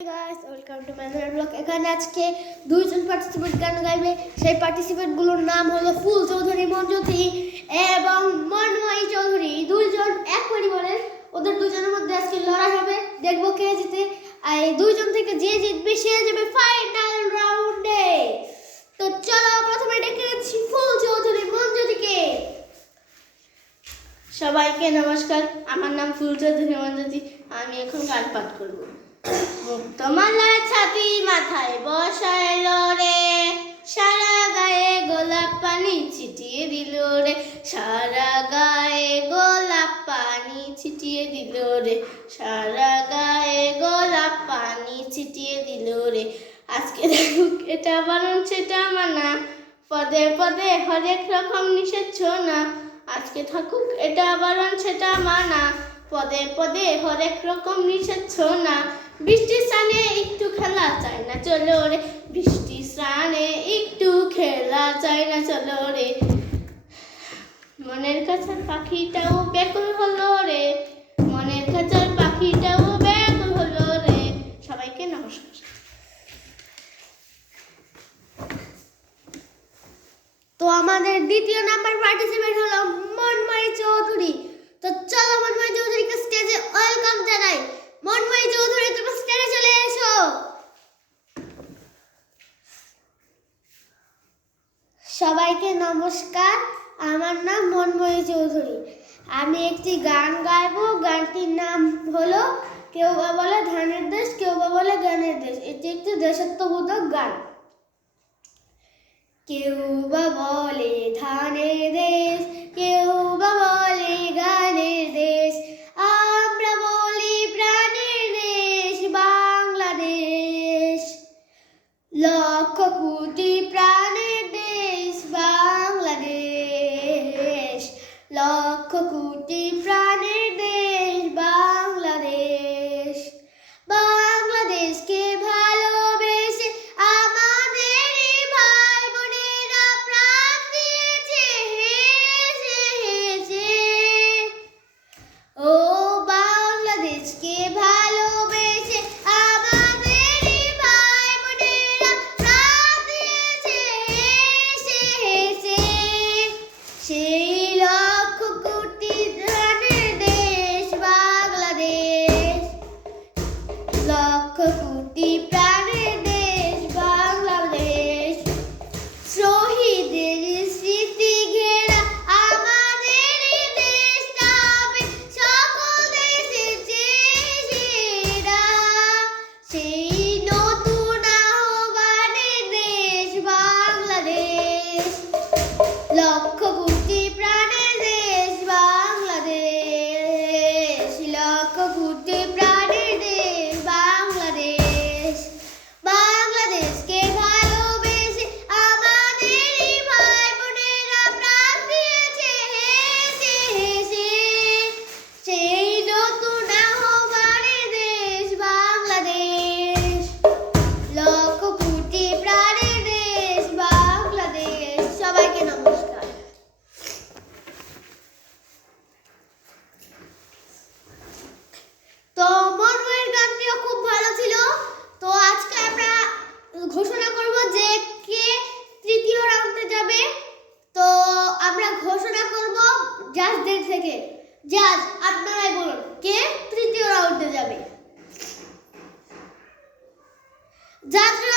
Guys welcome to manual blog. এখানে আজকে দুইজন পার্টিসিপেন্ট গান গাইবে। সেই পার্টিসিপেন্টগুলোর নাম হলো ফুল চৌধুরী, মনজ্যোতি এবং মনময়ী চৌধুরী। দুইজন এক পরিবারের, ওদের দুজনের মধ্যে আজকে লড়াই হবে, দেখবো কে জিতে। আর এই দুইজন থেকে যে জিতবে সে যাবে ফাইনাল রাউন্ডে। তো চলো প্রথমে ডেকে নিচ্ছি ফুল চৌধুরী মনজ্যোতিকে। সবাইকে নমস্কার, আমার নাম ফুল চৌধুরী মনজ্যোতি। আমি এখন গান পাঠ করব। মুক্তমালা ছাতি মাথায় বসাইলো রে, সারা গায়ে গোলাপ পানি ছিটিয়ে দিল রে, সারা গায়ে গোলাপ পানি ছিটিয়ে দিল রে, সারা গায়ে গোলাপ পানি ছিটিয়ে দিল রে। আজকে দেখুক এটা বারণ সেটা মানা, পদে পদে হরেক রকম নিষেধ না। আজকে থাকুক এটা বারণ সেটা মানা, পদে পদে হরেক রকম নিষেধ না। বৃষ্টির স্নানে একটু খেলা চাই না চলো রে, বৃষ্টির স্নানে একটু খেলা চাই না চলো রে। মনের কাছের পাখিটাও ব্যাকুল হলো রে, মনের কাছের পাখিটাও ব্যাকুল হলো রে। সবাইকে নমস্কার। তো আমাদের দ্বিতীয় নাম্বার পার্টিসিপেন্ট হলো মনময়ী চৌধুরী। তো চলো মনময়ী চৌধুরীকে স্টেজে ওয়েলকাম জানাই। মনময়ী চৌধুরী তুমি স্টেজে চলে এসো। সবাইকে নমস্কার, আমার নাম মনময়ী চৌধুরী। আমি একটি গান গাইবো। গানটির নাম হলো কেউ বা বলে ধানের দেশ, কেউ বা বলে গানের দেশ। এটি একটি দেশাত্মবোধক গান। কেউ বা বলে ধানের দেশ, কেউ বা বলে গানের দেশ, আমরা বলি প্রাণের দেশ বাংলাদেশ। লক্ষ কোটি প্রাণের দেশ বাংলাদেশ, লক্ষ কোটি প্রাণের দেশ বাংলাদেশ। বাংলাদেশকে ভালোবেসে আমাদের ভাই বোনেরা প্রাণ দিয়েছে হেসে হেসে। ও বাংলাদেশকে ভালোবেসে আমাদের ভাই বোনেরা প্রাণ দিয়েছে হেসে হেসে। সেই লক্ষ কোটি প্রাণের দেশ বাংলাদেশ, লক্ষ কোটি প্রাণের দেশ বাংলাদেশ। শহীদের স্মৃতি ঘেরা আমাদের দেশটা হবে সকল দেশের চেয়ে সেরা। সেই নতুন আহ্বানের দেশ বাংলাদেশ, লক্ষ কোটি প্রাণের দেশ বাংলাদেশ, লক্ষ কোটি প্রাণের দেশ বাংলাদেশ। বাংলাদেশকে ভালোবেসে আমাদের ভাই বোনেরা প্রাণ দিয়েছে হেসে হেসে। সেই নতুন আহ্বানের দেশ বাংলাদেশ, লক্ষ কোটি প্রাণের দেশ বাংলাদেশ। সবাইকে নমস্কার। তো মনময়ীর গানটিও খুব ভালো ছিল। তো আজকে আমরা ঘোষণা করব যে কে তৃতীয় রাউন্ডে যাবে। তো আমরা ঘোষণা করব জাজদের থেকে। জাজ আপনারাই বলুন কে তৃতীয় রাউন্ডে যাবে। জাজরা